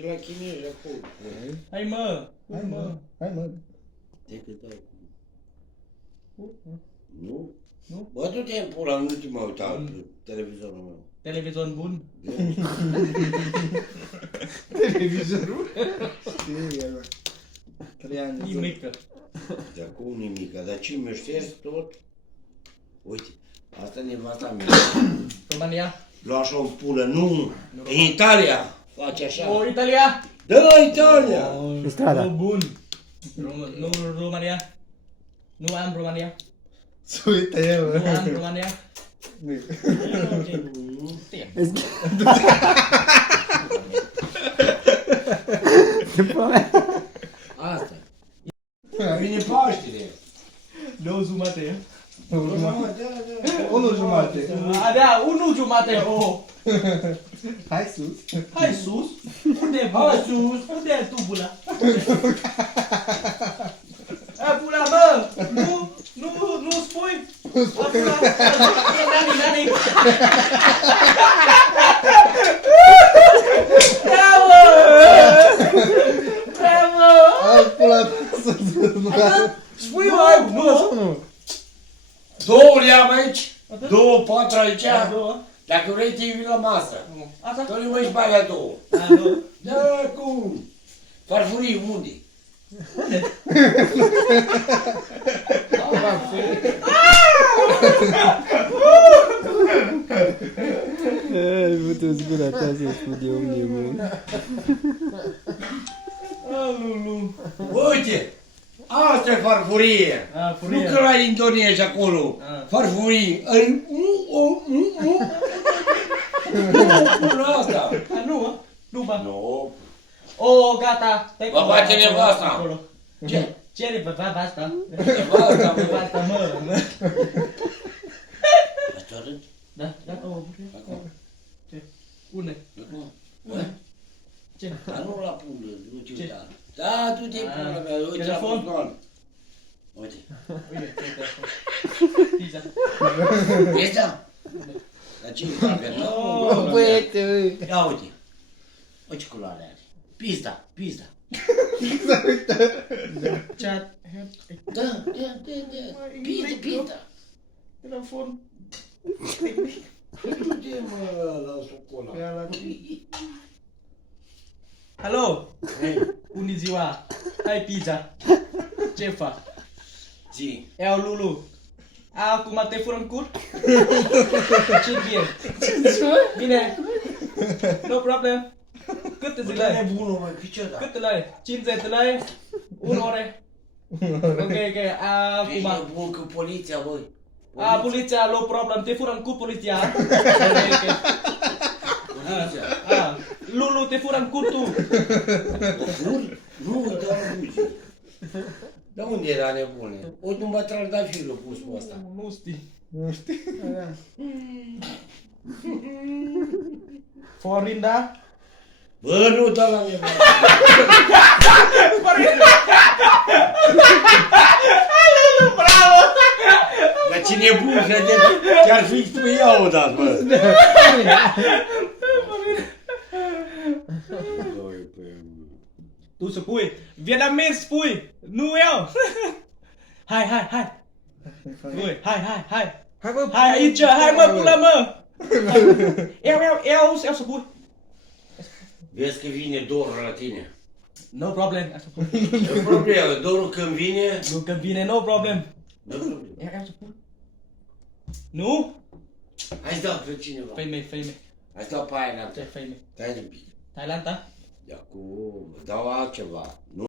de la chinezi acolo. Hai mă! Hai mă. De cât dau cu... Nu? Nu? Bă, du-te în pula, nu te mai uita pe televizorul meu. Televizor bun? Televizorul? Știi, el, 3 ani de zile. Nimică. De acum nimica, dar ce mi-o șters tot? Uite, asta nevasta mea. România? Lua așa în pulă, nu! În Italia! Face așa. O, Italia? Da, Italia! În strada. Nu bun. Nu România? Nu am România? Se uită el, Nu am România? Asta. Vine Paștele. 2,5. 1,5. Da, 1,5. Oh. Hai sus. Hai sus. Unde e bula? Hai sus. Unde e tu bula? A, bula, mă! Nu spui? A, bula, Nani. Bravo! Bravo! Hai pula sus. Spui, mă! Nu! Două le-am aici. Atât? 2, 4 aici. A, două. Dacă vrei, te invit la masă. Asta? Tu le mai bani la 2. A, două. Da, cum? Farfurii, unde? Ai putut gura ta să spun eu unde e bun. Alulu. Uite! Asta e farfurie! A, Nu furie. că la Indonezia acolo. Farfurii. Asta. A, nu, nu, ba. Nu. O, gata. Vă bate nevasta. Acolo. Ce? Ce bă, asta? Nevasta, mă. Nevasta, mă. Asta râd? Da, o, Acum. ce? Une. Acum. Ce? Dar nu la pulă, nu te uita. Da, tu te pula mea, uite la Telefon? buton. Uite. Uite, ce telefon. Pizza. Pizza? Dar ce e avea? Oh, Băiete, Ia uite. Uite ce culoare are. Pizza. Chat. Da. Pizza. Telefon. Du-te, mă, la socola. Alo, Hei, bună ziua. Hai pizza. Ce fac? zi. Iau Lulu. Acum te fură în cur? Ce bine? No problem. Câte zile ai? Nebunul, mă, piciota. Câte le ai? 50 le ai? 1 ore? Ok. Ești Acum. nebun cu poliția, băi. Poliția, no problem. Te fură în cur poliția. Poliția. Lulu, te fură în cur tu. O fur? Nu, uita la buzi. Dar unde era nebune? Uite un bătran da firul pus cu ăsta. Nu știi. Nu știi? Florinda? Bă, nu da la nebune. Bravo! Dar ce nebun, crede, chiar fi tu ea o dat, bă. Tu spui, vietnamez spui, nu eu. Hai. Spui, hai. Hai aici, hai mă, pula mă. Eu spui. Vezi că vine dorul la tine. No problem. Nu problemă, dorul când vine... Nu că vine, no problem. Nu problemă. Eu spui. Nu? Hai să dau pe cineva. Feime. Hai să dau pe aia Ce înainte. feime? Stai un pic. Thailand, da? De acum, dau altceva. Nu